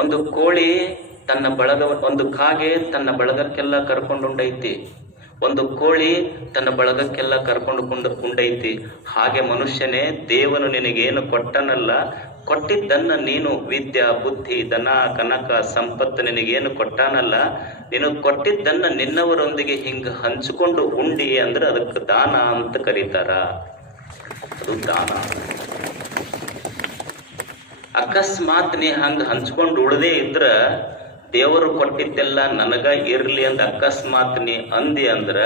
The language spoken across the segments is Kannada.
ಒಂದು ಕೋಳಿ ತನ್ನ ಬಳಗ, ಒಂದು ಕಾಗೆ ತನ್ನ ಬಳಗಕ್ಕೆಲ್ಲ ಕರ್ಕೊಂಡು ಉಂಡೈತಿ. ಒಂದು ಕೋಳಿ ತನ್ನ ಬಳಗಕ್ಕೆಲ್ಲ ಕರ್ಕೊಂಡು ಕುಂಡ, ಕುಂಡೈತಿ. ಹಾಗೆ ಮನುಷ್ಯನೇ ದೇವನು ನಿನಗೇನು ಕೊಟ್ಟನಲ್ಲ, ಕೊಟ್ಟಿದ್ದನ್ನ ನೀನು ವಿದ್ಯಾ, ಬುದ್ಧಿ ದನ ಕನಕ, ಸಂಪತ್ತು ನಿನಗೇನು ಕೊಟ್ಟಾನಲ್ಲ, ನೀನು ಕೊಟ್ಟಿದ್ದನ್ನ ನಿನ್ನವರೊಂದಿಗೆ ಹಿಂಗ ಹಂಚಿಕೊಂಡು ಉಂಡಿ ಅಂದ್ರೆ ಅದಕ್ಕೆ ದಾನ ಅಂತ ಕರೀತಾರ. ಅದು ದಾನ. ಅಕಸ್ಮಾತ್ ನೀ ಹಂಗ ಹಂಚ್ಕೊಂಡು ಉಳದೇ ಇದ್ರ ದೇವರು ಕೊಟ್ಟಿದ್ದೆಲ್ಲ ನನಗ ಇರ್ಲಿ ಅಂತ ಅಕಸ್ಮಾತ್ ನೀ ಅಂದಿ ಅಂದ್ರ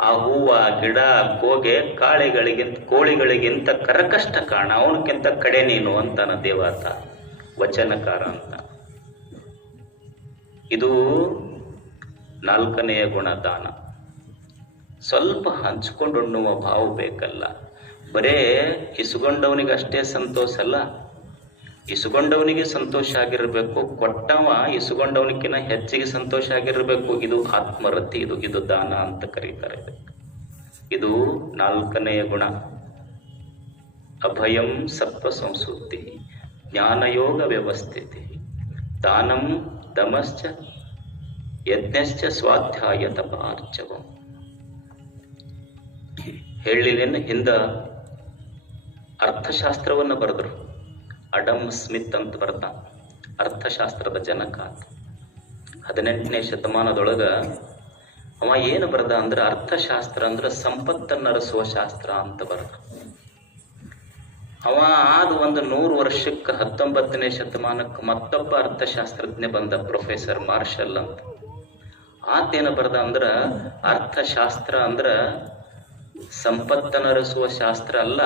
ಆ ಹೂವ, ಗಿಡ ಕೋಗೆ ಕಾಳಿಗಳಿಗಿಂತ, ಕೋಳಿಗಳಿಗಿಂತ ಕರಕಷ್ಟ ಕಾಣ. ಅವನಕ್ಕಿಂತ ಕಡೆ ನೀನು ಅಂತಾನ ದೇವಾತ, ವಚನಕಾರ ಅಂತ. ಇದು ನಾಲ್ಕನೆಯ ಗುಣ ದಾನ ಸ್ವಲ್ಪ ಹಂಚ್ಕೊಂಡು ಉಣ್ಣುವ ಭಾವ ಬೇಕಲ್ಲ. ಬರೇ ಇಸ್ಕೊಂಡವನಿಗಷ್ಟೇ ಸಂತೋಷ ಅಲ್ಲ? ಇಸ್ಕೊಂಡವನಿಗೆ ಸಂತೋಷ ಆಗಿರಬೇಕು, ಕೊಟ್ಟವ ಇಸ್ಕೊಂಡವನಿಗಿನ ಹೆಚ್ಚಿಗೆ ಸಂತೋಷ ಆಗಿರಬೇಕು. ಇದು ಆತ್ಮರತಿ, ಇದು ಇದು ದಾನ ಅಂತ ಕರೀತಾರೆ ಇದು ನಾಲ್ಕನೆಯ ಗುಣ. ಅಭಯಂ ಸತ್ವ ಸಂಸ್ಕೃತಿ, ಜ್ಞಾನಯೋಗ ವ್ಯವಸ್ಥಿತಿ. ದಾನಂ ದಮಶ್ಚ ಯಜ್ಞಶ್ಚ ಸ್ವಾಧ್ಯಾಯ ತಪಾರ್ಚವ. ಹೇಳಿನ ಹಿಂದ ಅರ್ಥಶಾಸ್ತ್ರವನ್ನು ಬರೆದರು. ಅಡಮ್ ಸ್ಮಿತ್ ಅಂತ ಬರ್ತ ಅರ್ಥಶಾಸ್ತ್ರದ ಜನಕ. ಹದಿನೆಂಟನೇ ಶತಮಾನದೊಳಗ ಅವ ಏನು ಬರ್ದ ಅಂದ್ರೆ ಅರ್ಥಶಾಸ್ತ್ರ ಅಂದ್ರೆ ಸಂಪತ್ತನ್ನರಿಸುವ ಶಾಸ್ತ್ರ ಅಂತ ಬರೆದ. ಅವ ಆದ ಒಂದು ನೂರು ವರ್ಷಕ್ಕೆ ಹತ್ತೊಂಬತ್ತನೇ ಶತಮಾನಕ್ಕೆ ಮತ್ತೊಬ್ಬ ಅರ್ಥಶಾಸ್ತ್ರಜ್ಞ ಬಂದ ಪ್ರೊಫೆಸರ್ ಮಾರ್ಷಲ್ ಅಂತ. ಆತೇನ ಬರ್ದ ಅಂದ್ರ ಅರ್ಥಶಾಸ್ತ್ರ ಅಂದ್ರ ಸಂಪತ್ತನರಸುವ ಶಾಸ್ತ್ರ ಅಲ್ಲ.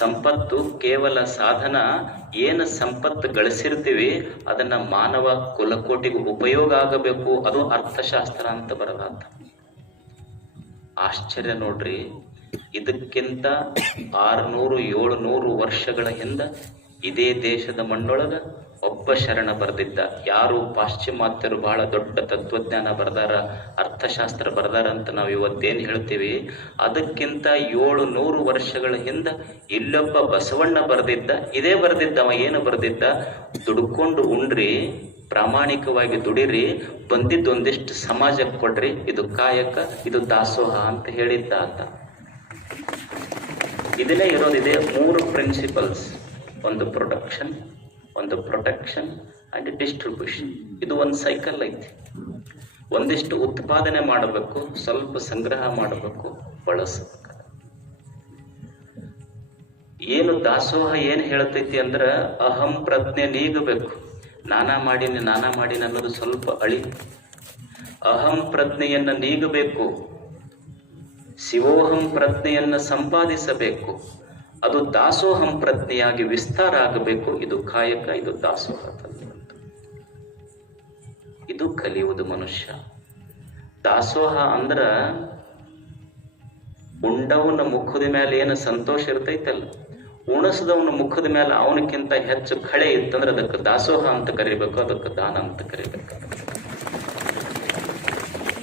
ಸಂಪತ್ತು ಕೇವಲ ಸಾಧನ, ಏನು ಸಂಪತ್ತು ಗಳಿಸಿರ್ತೀವಿ, ಅದನ್ನ ಮಾನವ ಕುಲಕೋಟಿಗೆ ಉಪಯೋಗ ಆಗಬೇಕು, ಅದು ಅರ್ಥಶಾಸ್ತ್ರ ಅಂತ ಬರದಾತ ಆಶ್ಚರ್ಯ ನೋಡ್ರಿ, ಇದಕ್ಕಿಂತ ಆರುನೂರು ಏಳುನೂರು ವರ್ಷಗಳ ಹಿಂದ ಇದೇ ದೇಶದ ಮಣ್ಣೊಳಗ ಒಬ್ಬ ಶರಣ ಬರೆದಿದ್ದ. ಯಾರು ಪಾಶ್ಚಿಮಾತ್ಯರು ಬಹಳ ದೊಡ್ಡ ತತ್ವಜ್ಞಾನ ಬರ್ದಾರ, ಅರ್ಥಶಾಸ್ತ್ರ ಬರ್ದಾರ ಅಂತ ನಾವು ಇವತ್ತೇನು ಹೇಳ್ತೀವಿ. ಅದಕ್ಕಿಂತ ಏಳು ನೂರು ವರ್ಷಗಳ ಹಿಂದ ಇಲ್ಲೊಬ್ಬ ಬಸವಣ್ಣ ಬರೆದಿದ್ದ. ಇದೇ ಬರೆದಿದ್ದವ ಏನು ಬರೆದಿದ್ದ? ದುಡ್ಕೊಂಡು ಉಂಡ್ರಿ ಪ್ರಾಮಾಣಿಕವಾಗಿ ದುಡಿರಿ, ಬಂದಿದ್ದೊಂದಿಷ್ಟು ಸಮಾಜಕ್ಕೆ ಕೊಡ್ರಿ, ಇದು ಕಾಯಕ, ಇದು ದಾಸೋಹ ಅಂತ ಹೇಳಿದ್ದ ಅಂತ ಇದನ್ನೇ ಇರೋದಿದೆ ಮೂರು ಪ್ರಿನ್ಸಿಪಲ್ಸ್ ಒಂದು ಪ್ರೊಡಕ್ಷನ್ ಒಂದು ಪ್ರೊಟೆಕ್ಷನ್ ಅಂಡ್ ಡಿಸ್ಟ್ರಿಬ್ಯೂಷನ್ ಇದು ಒಂದು ಸೈಕಲ್ ಐತಿ. ಒಂದಿಷ್ಟು ಉತ್ಪಾದನೆ ಮಾಡಬೇಕು, ಸ್ವಲ್ಪ ಸಂಗ್ರಹ ಮಾಡಬೇಕು, ಬಳಸಬೇಕು. ಏನು ದಾಸೋಹ ಏನು ಹೇಳ್ತೈತಿ ಅಂದ್ರೆ, ಅಹಂ ಪ್ರಜ್ಞೆ ನೀಗಬೇಕು. ನಾನಾ ಮಾಡಿನಿ ನಾನಾ ಮಾಡಿನಿ ಅನ್ನೋದು ಸ್ವಲ್ಪ ಅಳಿ. ಅಹಂ ಪ್ರಜ್ಞೆಯನ್ನ ನೀಗಬೇಕು. ಶಿವೋಹಂ ಪ್ರಜ್ಞೆಯನ್ನ ಸಂಪಾದಿಸಬೇಕು. ಅದು ದಾಸೋಹಂ ಪ್ರಜ್ಞೆಯಾಗಿ ವಿಸ್ತಾರ ಆಗಬೇಕು ಇದು ಕಾಯಕ, ಇದು ದಾಸೋಹ. ಇದು ಕಲಿಯುವುದು ಮನುಷ್ಯ. ದಾಸೋಹ ಅಂದ್ರ ಉಂಡವನ ಮುಖದ ಮೇಲೆ ಏನು ಸಂತೋಷ ಇರ್ತೈತಲ್ಲ? ಉಣಸದವನ ಮುಖದ ಮೇಲೆ ಅವನಕ್ಕಿಂತ ಹೆಚ್ಚು ಕಳೆ ಇತ್ತಂದ್ರೆ ಅದಕ್ಕೆ ದಾಸೋಹ ಅಂತ ಕರಿಬೇಕು, ಅದಕ್ಕೆ ದಾನ ಅಂತ ಕರಿಬೇಕು.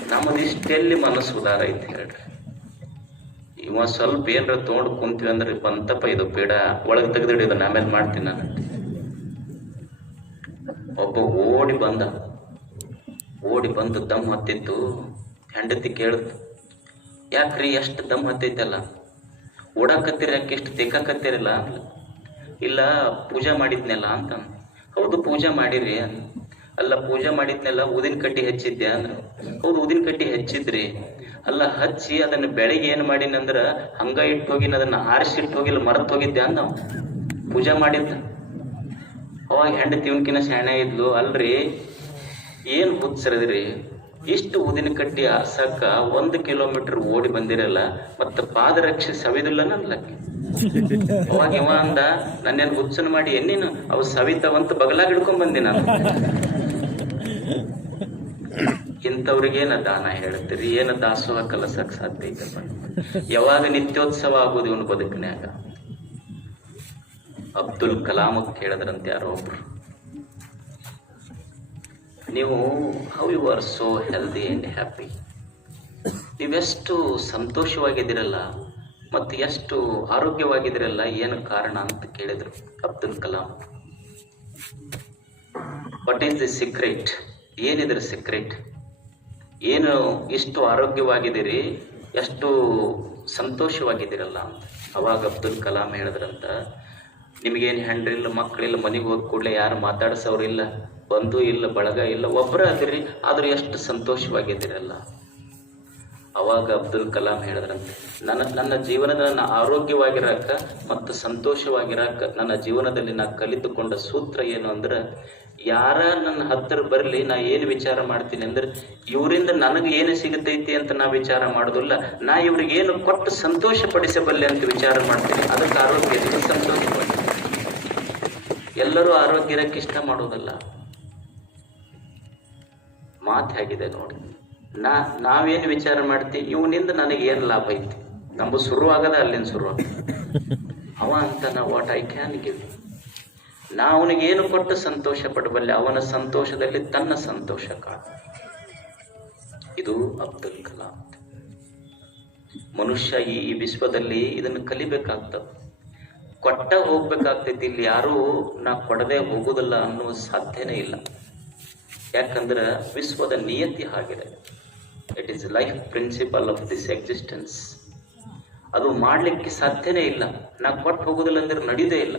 ನಮ್ಮದಿಷ್ಟೆಲ್ಲಿ ಮನಸ್ಸು ಉದಾರ ಐತಿ ಹೇಳ್ರಿ. ಇವ ಸ್ವಲ್ಪ ಏನರ ತೊಗೊಂಡು ಕುಂತೀವಿ ಅಂದ್ರೆ ಬಂತಪ್ಪ ಇದು ಪೇಡ. ಒಳಗೆ ತೆಗೆದಿಡಿ, ಇದನ್ನ ಆಮೇಲೆ ಮಾಡ್ತೀನಿ ನಾನು. ಒಬ್ಬ ಓಡಿ ಬಂದ. ಓಡಿ ಬಂದು ದಮ್ ಹತ್ತಿತ್ತು. ಹೆಂಡತಿ ಕೇಳ್ತು, ಯಾಕ್ರಿ ಎಷ್ಟು ದಮ್ ಹತ್ತೈತಲ್ಲ? ಓಡಾಕತ್ತೀರಿ ಯಾಕೆ ಎಷ್ಟು ತೆಕ್ಕಾಕತ್ತೀರಲ್ಲ? ಇಲ್ಲ, ಪೂಜಾ ಮಾಡಿದ್ನೆಲ್ಲ? ಅಂತ. ಹೌದು, ಪೂಜಾ ಮಾಡಿರಿ. ಅಲ್ಲ, ಪೂಜಾ ಮಾಡಿದ್ನೆಲ್ಲ ಊದಿನ ಕಟ್ಟಿ ಹಚ್ಚಿದ್ದೆ ಅಂದ್ರೆ ಹೌದು ಊದಿನ ಕಟ್ಟಿ ಹಚ್ಚಿದ್ರಿ. ಅಲ್ಲ ಹಚ್ಚಿ ಅದನ್ನ ಬೆಳಿಗ್ಗೆ ಏನ್ ಮಾಡೀನಿ ಅಂದ್ರ ಹಂಗ ಇಟ್ಟು ಹೋಗಿನ ಅದನ್ನ ಆರಿಸಿ ಇಟ್ಟು ಹೋಗಿಲ್ಲ ಮರತ್ ಹೋಗಿದ್ದೆ ಅಂದ. ಪೂಜಾ ಮಾಡಿದ್ದ. ಅವಾಗ ಹೆಂಡತಿವನ್ಕಿನ ಶಾಣೆ ಇದ್ಲು, ಅಲ್ರಿ, ಏನ್ ಹುಚ್ಚರದ್ರಿ? ಇಷ್ಟು ಊದಿನ ಕಟ್ಟಿ ಆರ್ಸಕ್ಕ ಒಂದು ಕಿಲೋಮೀಟರ್ ಓಡಿ ಬಂದಿರಲ್ಲ, ಮತ್ತ ಪಾದರಕ್ಷೆ ಸವಿದಿಲ್ಲ ನನ್ಲಕ್ಕೆ ಅವಾಗ ಇವ ಅಂದ, ನನ್ನೇನ್ ಹುಚ್ಚನ್ ಮಾಡಿ ಎನ್ನೇನು ಅವು ಸವಿತವಂತ ಬಗಲಾಗ ಹಿಡ್ಕೊಂಡ್ ಬಂದಿ ನಾನು. ಇಂಥವ್ರಿಗೇನ ದಾನ ಹೇಳ್ತೀರಿ ಏನ ದಾಸೋಹ ಕಲಸಕ್ ಸಾಧ್ಯ ಐತಪ್ಪ ಯಾವಾಗ ನಿತ್ಯೋತ್ಸವ ಆಗೋದು ಇವನು ಬದುಕನ್ಯಾಗ? ಅಬ್ದುಲ್ ಕಲಾಂ ಕೇಳದ್ರಂತೆ ಯಾರೋ ಒಬ್ರು. ನೀವು how you are so healthy and happy ನೀವೆಷ್ಟು ಸಂತೋಷವಾಗಿದ್ದೀರಲ್ಲ ಮತ್ತು ಎಷ್ಟು ಆರೋಗ್ಯವಾಗಿದ್ದೀರಲ್ಲ ಏನು ಕಾರಣ ಅಂತ ಕೇಳಿದ್ರು Abdul Kalam. What is the secret ಏನಿದ್ರ secret ಏನು ಎಷ್ಟು ಆರೋಗ್ಯವಾಗಿದ್ದೀರಿ, ಎಷ್ಟು ಸಂತೋಷವಾಗಿದ್ದೀರಲ್ಲ ಅವಾಗ ಅಬ್ದುಲ್ ಕಲಾಂ ಹೇಳಿದ್ರಂತ, ನಿಮಗೇನು ಹೆಂಡ್ರಿಲ್ಲ ಮಕ್ಕಳಿಲ್ಲ ಮನೆಗೆ ಹೋದ ಕೂಡಲೇ ಯಾರು ಮಾತಾಡಿಸೋರಿಲ್ಲ ಬಂಧು ಇಲ್ಲ, ಬಳಗ ಇಲ್ಲ ಒಬ್ಬರ ಅದಿರಿ ಆದ್ರೆ ಎಷ್ಟು ಸಂತೋಷವಾಗಿದ್ದೀರಲ್ಲ. ಅವಾಗ ಅಬ್ದುಲ್ ಕಲಾಂ ಹೇಳಿದ್ರಂತೆ, ನನ್ನ ನನ್ನ ಜೀವನದ ನನ್ನ ಆರೋಗ್ಯವಾಗಿರಕ್ಕ ಮತ್ತು ಸಂತೋಷವಾಗಿರಕ್ಕ ನನ್ನ ಜೀವನದಲ್ಲಿ ನಾನು ಕಲಿತುಕೊಂಡ ಸೂತ್ರ ಏನು ಅಂದ್ರೆ ಯಾರ ನನ್ನ ಹತ್ತಿರ ಬರಲಿ, ನಾ ಏನು ವಿಚಾರ ಮಾಡ್ತೀನಿ ಅಂದ್ರೆ, ಇವರಿಂದ ನನಗೆ ಏನು ಸಿಗತೈತಿ ಅಂತ ನಾ ವಿಚಾರ ಮಾಡೋದಿಲ್ಲ. ನಾ ಇವ್ರಿಗೆ ಏನು ಕೊಟ್ಟು ಸಂತೋಷ ಪಡಿಸಬಲ್ಲೆ ಅಂತ ವಿಚಾರ ಮಾಡ್ತೀನಿ. ಅದಕ್ಕೆ ಆರೋಗ್ಯ ಸಂತೋಷ ಎಲ್ಲರೂ ಆರೋಗ್ಯ ಇರಕ್ಕೆ ಇಷ್ಟ ಮಾಡೋದಲ್ಲ ಮಾತು ಹೇಗಿದೆ ನೋಡಿ. ನಾ, ನಾವೇನು ವಿಚಾರ ಮಾಡ್ತೀವಿ ಇವನಿಂದ ನನಗೆ ಏನು ಲಾಭ ಐತಿ? ನಮ್ದು ಶುರು ಅಲ್ಲಿಂದ ಶುರು ಅವ ಅಂತ ನಾ ವಾಟ್ ಐ ಕ್ಯಾನ್ ಗಿವ್ ನಾ ಅವನಿಗೇನು ಕೊಟ್ಟು ಸಂತೋಷ ಪಡಬಲ್ಲೆ ಅವನ ಸಂತೋಷದಲ್ಲಿ ತನ್ನ ಸಂತೋಷ ಕಾಣ ಇದು ಅಬ್ದುಲ್ ಕಲಾಂ. ಮನುಷ್ಯ ಈ ವಿಶ್ವದಲ್ಲಿ ಇದನ್ನು ಕಲಿಬೇಕಾಗ್ತದೆ. ಕೊಟ್ಟ ಹೋಗ್ಬೇಕಾಗ್ತೈತಿ ಇಲ್ಲಿ ಯಾರೂ ನಾ ಕೊಡದೆ ಹೋಗುದಿಲ್ಲ ಅನ್ನೋ ಸಾಧ್ಯನೇ ಇಲ್ಲ. ಯಾಕಂದ್ರೆ ವಿಶ್ವದ ನಿಯತಿ ಆಗಿದೆ it is life principle of this existence ಅದು ಮಾಡಲಿಕ್ಕೆ ಸಾಧ್ಯನೇ ಇಲ್ಲ. ನಾ ಕೊಟ್ಟು ಹೋಗೋದಿಲ್ಲ ಅಂದ್ರೆ ನಡೀದೇ ಇಲ್ಲ.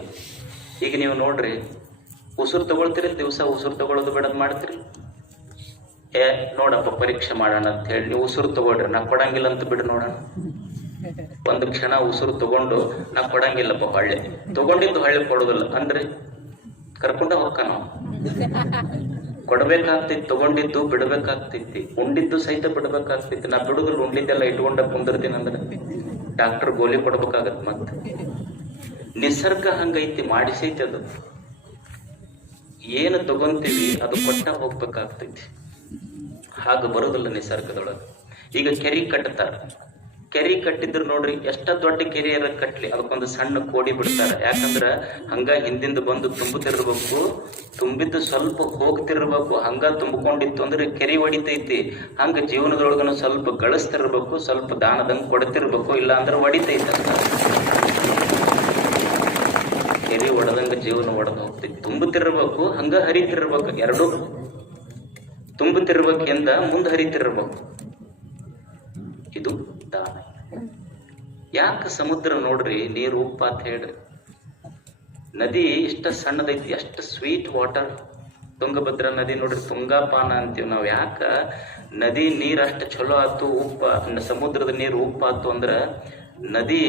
ಈಗ ನೀವು ನೋಡ್ರಿ, ಉಸಿರು ತಗೊಳ್ತೀರಿ, ದಿವಸ ಉಸಿರು ತಗೊಳ್ಳೋದು ಬೇಡ ಮಾಡ್ತೀರಿ. ಏ, ನೋಡಪ್ಪ, ಪರೀಕ್ಷೆ ಮಾಡೋಣ ಅಂತ ಹೇಳಿ, ನೀವು ಉಸಿರು ತಗೊಳ್ರಿ, ನಾ ಕೊಡಂಗಿಲ್ಲ ಅಂತ ಬಿಡು ನೋಡೋಣ. ಒಂದು ಕ್ಷಣ ಉಸಿರು ತಗೊಂಡು, ನಾ ಕೊಡಂಗಿಲ್ಲಪ್ಪ ಹಳ್ಳಿ. ತಗೊಂಡಿದ್ದು ಹಳ್ಳಿ ಕೊಡೋದಿಲ್ಲ, ಅಂದ್ರೆ ಕರ್ಕೊಂಡ ಹೋಗ್ಕ ನಾವು ಕೊಡಬೇಕಾಗ್ತೈತಿ ತಗೊಂಡಿದ್ದು ಬಿಡಬೇಕಾಗ್ತೈತಿ ಉಂಡಿದ್ದು ಸಹಿತ ಬಿಡಬೇಕಾಗ್ತೈತಿ ನಾ ಬಿಡುದ್ರು ಉಂಡಿದ್ದೆಲ್ಲ ಇಟ್ಕೊಂಡ ಕುಂದಿರ್ತೀನಿ ಅಂದ್ರೆ. ಡಾಕ್ಟರ್ ಗೋಲಿ ಕೊಡ್ಬೇಕಾಗತ್ತೆ ಮತ್ತೆ. ನಿಸರ್ಗ ಹಂಗೈತಿ, ಮಾಡಿಸೈತಿ ಅದು. ಏನು ತಗೊಂತೀವಿ, ಅದು ಕೊಟ್ಟ ಹೋಗ್ಬೇಕಾಗ್ತೈತಿ. ಹಾಗೆ ಬರೋದಿಲ್ಲ ನಿಸರ್ಗದೊಳಗೆ. ಈಗ ಕೆರೆ ಕಟ್ತಾರ. ಕೆರೆ ಕಟ್ಟಿದ್ರು ನೋಡ್ರಿ, ಎಷ್ಟ ದೊಡ್ಡ ಕೆರೆಯರ ಕಟ್ಲಿ. ಅದಕ್ಕೊಂದು ಸಣ್ಣ ಕೋಡಿ ಬಿಡ್ತಾರ. ಯಾಕಂದ್ರ ಹಂಗ ಹಿಂದಿಂದ ಬಂದು ತುಂಬುತ್ತಿರ್ಬೇಕು, ತುಂಬಿದ್ದು ಸ್ವಲ್ಪ ಹೋಗ್ತಿರ್ಬೇಕು, ಹಂಗ ತುಂಬಿಕೊಂಡಿತ್ತು ಅಂದ್ರೆ ಕೆರೆ ಹೊಡಿತೈತಿ ಹಂಗ ಜೀವನದೊಳಗನು ಸ್ವಲ್ಪ ಗಳಿಸ್ತಿರ್ಬೇಕು, ಸ್ವಲ್ಪ ದಾನದಂಗ್ ಕೊಡ್ತಿರ್ಬೇಕು, ಇಲ್ಲಾಂದ್ರೆ ಅಂದ್ರೆ ಹೊಡಿತೈತಿ ಕೆರೆ ಒಡೆದಂಗ ಜೀವನ ಒಡೆದು ಹೋಗ್ತೈತಿ ತುಂಬುತ್ತಿರ್ಬೇಕು, ಹಂಗ ಹರಿತಿರ್ಬೇಕು. ಎರಡು ತುಂಬುತ್ತಿರ್ಬೇಕೆಂದ ಮುಂದೆ ಹರಿತಿರ್ಬೇಕು. ಇದು ದಾನ. ಯಾಕೆ ಸಮುದ್ರ ನೋಡ್ರಿ, ನೀರು ಉಪ್ಪು ಅಂತ ಹೇಳ್ರಿ. ನದಿ ಇಷ್ಟ ಸಣ್ಣದೈತಿ ಎಷ್ಟು ಸ್ವೀಟ್ ವಾಟರ್ ತುಂಗಭದ್ರಾ ನದಿ ನೋಡ್ರಿ, ತುಂಗಾಪಾನ ಅಂತೀವಿ ನಾವು. ಯಾಕ? ನದಿ ನೀರ್ ಅಷ್ಟು ಚಲೋ ಆತು, ಉಪ್ಪ ಸಮುದ್ರದ ನೀರು ಉಪ್ಪ ಆತು ಅಂದ್ರ ನದಿ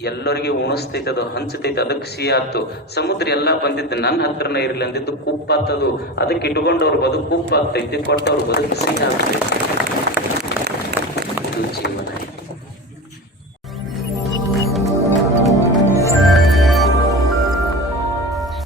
ಎಲ್ಲರಿಗೆ ಉಣಿಸ್ತೈತೆ, ಅದು ಹಂಚತೈತೆ, ಅದಕ್ಕೆ ಸಿಹಿ ಆಯ್ತು. ಸಮುದ್ರ ಎಲ್ಲ ಬಂದಿದ್ದು ನನ್ನ ಹತ್ರನೇ ಇರಲಿ ಅಂದಿದ್ದು ಕುಪ್ಪಾತದು. ಅದಕ್ಕೆ ಇಟ್ಕೊಂಡವ್ರ ಬದುಕು ಕುಪ್ಪಾಗ್ತೈತಿ, ಕೊಟ್ಟವ್ರ ಬದುಕು ಸಿಹಿ ಆಗ್ತೈತಿ. ಇದು ಜೀವನ.